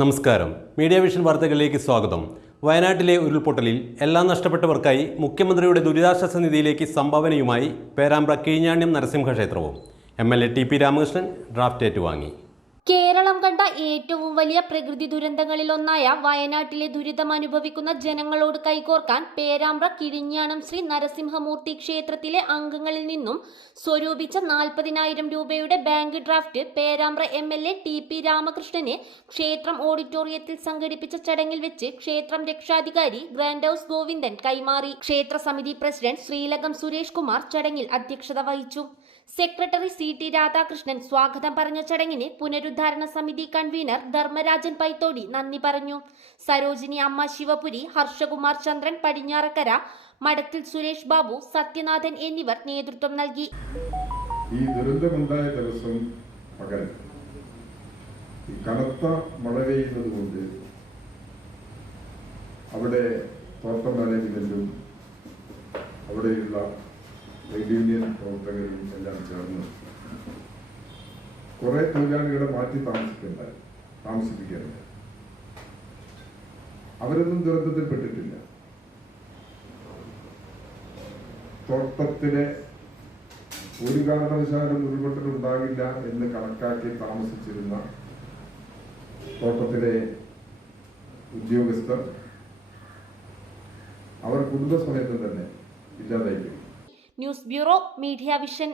നമസ്കാരം. Media vision വാർത്തകളിലേക്ക് സ്വാഗതം. വയനാട്ടിലെ ഉരുൾപൊട്ടലിൽ എല്ലാം നഷ്ടപ്പെട്ടവർക്കായി മുഖ്യമന്ത്രിയുടെ ദുരിതാശ്വാസ നിധിയിലേക്ക് സംഭാവനയുമായി പേരാമ്പ്ര കിഴിഞ്ഞാണ്യം നരസിംഹക്ഷേത്രവും MLA TP രാമകൃഷ്ണൻ ഡ്രാഫ്റ്റ് ഏറ്റുവാങ്ങി. കേരളം കണ്ട ഏറ്റവും വലിയ പ്രകൃതി ദുരന്തങ്ങളിലൊന്നായ വയനാട്ടിലെ ദുരിതമനുഭവിക്കുന്ന ജനങ്ങളോട് കൈകോർക്കാൻ പേരാമ്പ്ര കിഴിഞ്ഞാണം ശ്രീ നരസിംഹമൂർത്തി ക്ഷേത്രത്തിലെ അംഗങ്ങളിൽ നിന്നും സ്വരൂപിച്ച 40,000 രൂപയുടെ bank draft Perambra MLA TP Ramakrishnan ക്ഷേത്രം ഓഡിറ്റോറിയത്തിൽ സംഘടിപ്പിച്ച ചടങ്ങിൽ വെച്ച് ക്ഷേത്രം രക്ഷാധികാരി ഗ്രാൻഡ് ഹൌസ് ഗോവിന്ദൻ കൈമാറി. ക്ഷേത്ര സമിതി പ്രസിഡന്റ് ശ്രീലകം സുരേഷ് കുമാർ ചടങ്ങിൽ അധ്യക്ഷത വഹിച്ചു. സെക്രട്ടറി CT രാധാകൃഷ്ണൻ സ്വാഗതം പറഞ്ഞ ചടങ്ങിന് പുനരുദ്ധാരണ സമിതി കൺവീനർ ധർമ്മരാജൻ പൈത്തോടി നന്ദി പറഞ്ഞു. സരോജിനി അമ്മ ശിവപുരി, ഹർഷകുമാർ ചന്ദ്രൻ പടിഞ്ഞാറക്കര, മഠത്തിൽ സുരേഷ് ബാബു, സത്യനാഥൻ എന്നിവർ നേതൃത്വം നൽകി. ഈ ദുരന്തമുണ്ടായ ദിവസം പകൽ കനത്ത മഴ പെയ്യുന്നത് കൊണ്ട് അവിടെ തോട്ടം മാനേജ്മെന്റും അവിടെയുള്ള ട്രേഡ് യൂണിയൻ പ്രവർത്തകരും എല്ലാം ചേർന്ന് കുറെ തൊഴിലാളികളെ മാറ്റി താമസിപ്പിക്കാറുണ്ട്. അവരൊന്നും ദുരന്തത്തിൽപ്പെട്ടിട്ടില്ല. തോട്ടത്തിലെ ഒരു കാരണവശാലും ഉരുൾപൊട്ടൽ ഉണ്ടാകില്ല എന്ന് കണക്കാക്കി താമസിച്ചിരുന്ന തോട്ടത്തിലെ ഉദ്യോഗസ്ഥർ അവർ കുടുംബസമേതം തന്നെ ഇല്ലാതായി. News bureau, media vision.